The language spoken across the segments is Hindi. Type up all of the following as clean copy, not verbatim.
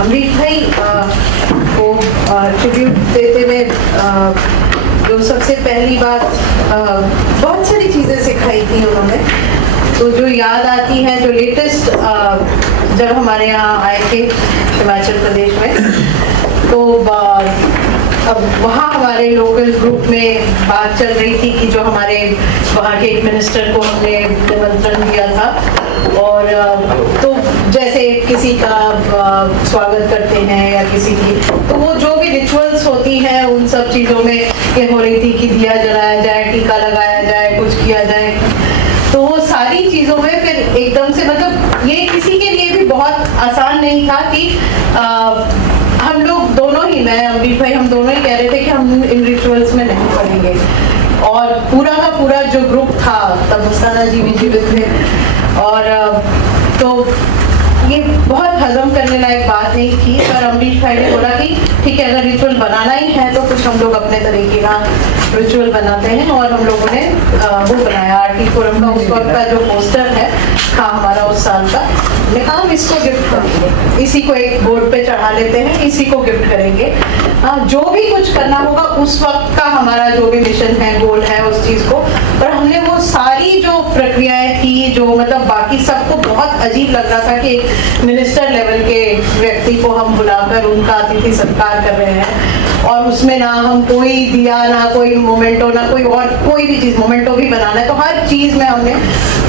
अमरीश भाई को ट्रिब्यूट देते हुए जो सबसे पहली बात बहुत सारी चीज़ें सिखाई थी उन्होंने, तो जो याद आती है जो लेटेस्ट जब हमारे यहाँ आए थे हिमाचल प्रदेश में, तो अब वहाँ हमारे लोकल ग्रुप में बात चल रही थी कि जो हमारे वहाँ के एक मिनिस्टर को हमने निमंत्रण दिया था, और तो जैसे किसी का स्वागत करते हैं या किसी की, तो वो जो भी रिचुअल्स होती हैं उन सब चीज़ों में ये हो रही थी कि दिया जलाया जाए, टीका लगाया जाए, कुछ किया जाए, तो वो सारी चीज़ों में फिर एकदम से मतलब ये किसी के लिए भी बहुत आसान नहीं था कि हम लोग दोनों ही, मैं अमरीश भाई, हम दोनों ही कह रहे थे कि हम इन रिचुअल्स में नहीं पढ़ेंगे, और पूरा का पूरा जो ग्रुप था तब मुस्ताना जी भी जीवित थे, और तो ये बहुत हजम करने लायक बात नहीं थी, पर अमरीश भाई ने बोला कि ठीक है, अगर रिचुअल बनाना ही है तो कुछ हम लोग अपने तरीके का रिचुअल बनाते हैं, और हम लोगों ने वो बनाया आरटी फोरम का उस वक्त का जो पोस्टर है था हमारा उस साल का, हमने कहा हम इसको गिफ्ट करेंगे, इसी को एक बोर्ड पे चढ़ा लेते हैं, इसी को गिफ्ट करेंगे, जो भी कुछ करना होगा उस वक्त का हमारा जो भी मिशन है, गोल है उस चीज को। पर हमने वो सारी जो प्रक्रियाएं थी, जो मतलब बाकी सबको बहुत अजीब लग रहा था कि एक मिनिस्टर लेवल के व्यक्ति को हम बुलाकर उनका अतिथि सत्कार कर रहे हैं, और उसमें ना हम कोई दिया, ना कोई मोमेंटो, ना कोई और कोई भी चीज, मोमेंटो भी बनाना है, तो हर चीज में हमने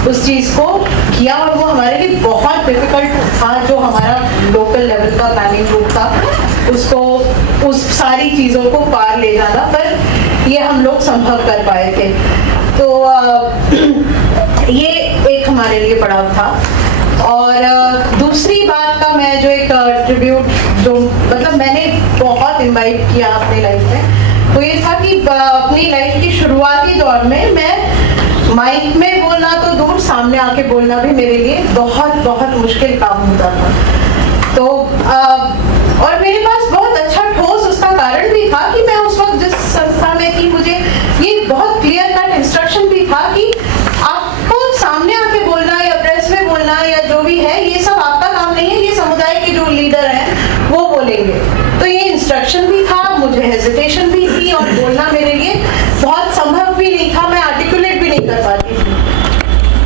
उस चीज को किया, और वो हमारे लिए बहुत डिफिकल्ट था। जो हमारा लोकल लेवल का प्लानिंग ग्रुप था उसको उस सारी चीजों को पार ले जाना, पर ये हम लोग संभव कर पाए थे, तो ये एक हमारे लिए पड़ाव था। और दूसरी बात का मैं जो एक ट्रिब्यूट जो मतलब मैंने बहुत इम्बाइब किया अपनी लाइफ में, तो ये था कि अपनी लाइफ की शुरुआती दौर में मैं माइक में बोलना तो दूर, सामने आके बोलना भी मेरे लिए बहुत बहुत मुश्किल काम होता था। तो और मेरे पास बहुत अच्छा ठोस उसका कारण भी था कि मैं उस वक्त जिस संस्था में थी, मुझे ये बहुत क्लियर कट इंस्ट्रक्शन भी था कि आपको सामने आके बोलना या प्रेस में बोलना या जो भी है, ये सब आपका काम नहीं है, ये समुदाय के जो लीडर हैं वो बोलेंगे। तो ये इंस्ट्रक्शन भी था, मुझे हेजिटेशन भी थी, और बोलना मेरे लिए बहुत संभव भी नहीं था, मैं आर्टिकुलेट भी नहीं कर पाती थी।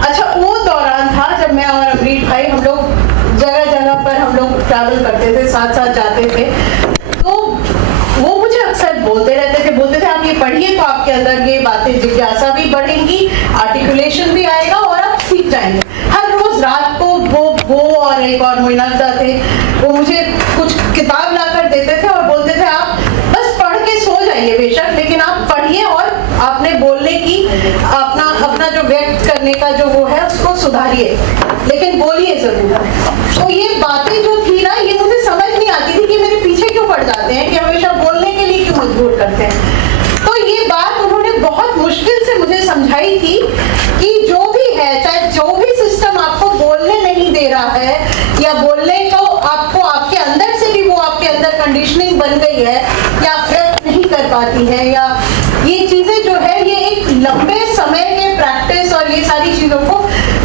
अच्छा, वो दौरान था जब मैं और अमरीश भाई हम लोग जगह जगह पर हम लोग ट्रैवल करते थे, साथ साथ जाते थे, तो वो मुझे अक्सर बोलते थे आप ये पढ़िए तो आपके अंदर ये बातें, जिज्ञासा भी बढ़ेंगी, आर्टिकुलेशन भी आएगा और आप सीख जाएंगे। हर रोज रात को वो और एक और मुइनादा थे, वो मुझे कुछ किताब लाकर देते थे और बोलते थे आप बस पढ़ के सो जाइए बेशक, लेकिन आप पढ़िए और आपने बोलने की अपना जो व्यक्त करने का जो वो है उसको सुधारिए, लेकिन बोलिए जरूर। तो ये बातें जो थी ना, ये मुझे समझ नहीं आती थी कि मेरे पीछे क्यों पड़ जाते हैं, कि हमेशा बोलने के लिए क्यों मजबूर करते हैं। तो ये बात उन्होंने बहुत मुश्किल से मुझे समझाई थी कि जो भी है, चाहे जो भी सिस्टम आपको बोलने नहीं दे रहा है, या बोलने को आपको आपके अंदर से भी वो आपके अंदर कंडीशनिंग बन गई है, या आप व्यक्त नहीं कर पाती है, या ये चीजें जो है ये एक लंबे समय के प्रैक्टिस और ये सारी चीजों को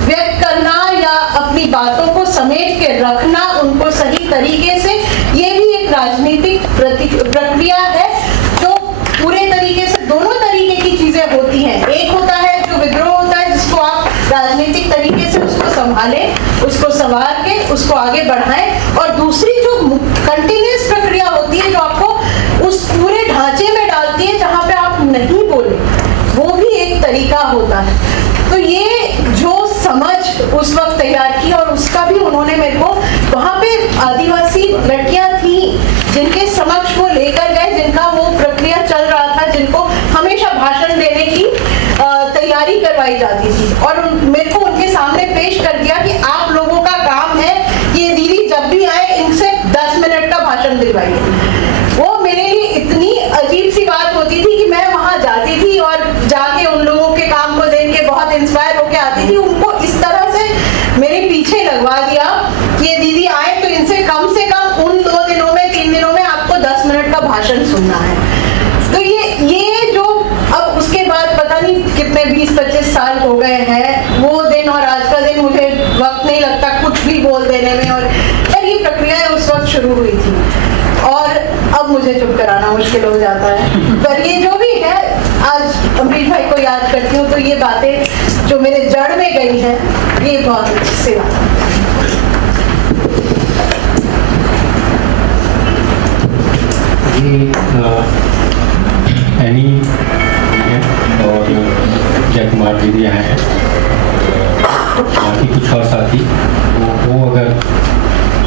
व्यक्त करना या अपनी बातों को समेट के रखना उनको सही तरीके से, ये भी एक राजनीतिक प्रक्रिया है जो पूरे तरीके से दोनों तरीके की चीजें होती हैं। एक होता है जो विद्रोह होता है, जिसको आप राजनीतिक तरीके से उसको संभालें, उसको संवार के उसको आगे बढ़ाएं, और दूसरी जो कंटिन्यूअस प्रक्रिया होती है जो आपको उस पूरे ढांचे में डालती है जहां पे आप नहीं बोले, वो भी एक तरीका होता है। तो ये जो समझ उस वक्त तैयार की, और उसका भी उन्होंने मेरे को, वहां पे आदिवासी लड़कियां थी जिनके समक्ष वो लेकर गए, जिनका वो प्रक्रिया चल रहा था, जिनको हमेशा भाषण देने की तैयारी करवाई जाती थी, और मेरे को उनके सामने पेश कर दिया कि आप लोगों का काम है, ये दीदी जब भी आए इनसे 10 मिनट का भाषण दिलवाइए। वो मेरे लिए इतनी अजीब सी बात होती थी कि मैं वहां जाती थी और जाके उन लोगों के काम को देख के बहुत इंस्पायर होके आती थी, उनको इस तरह से मेरे पीछे लगवा दिया कि ये दीदी आए तो इनसे कम से कम उन 2 दिनों में 3 दिनों में आपको 10 मिनट का भाषण सुनना है। तो ये जो अब उसके बाद पता नहीं कितने 20-25 साल हो गए हैं, वो दिन और आज का दिन मुझे वक्त नहीं लगता कुछ भी बोल देने में, और मुझे चुप कराना मुश्किल हो जाता है। पर ये जो भी है, आज अमरीश भाई को याद करती हूँ तो ये बातें जो मेरे जड़ में गई हैं, ये बहुत अच्छी सी बात है। एनी और जय कुमार दीदी आए हैं, बाकी कुछ और साथी वो अगर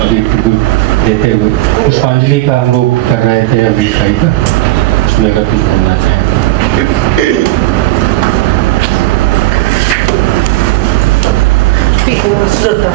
अभी ट्रिब्यूट देते हुए पुष्पांजलि का हम लोग कर रहे थे अभी भाई का, उसमें अगर कुछ बोलना चाहें। श्रद्धा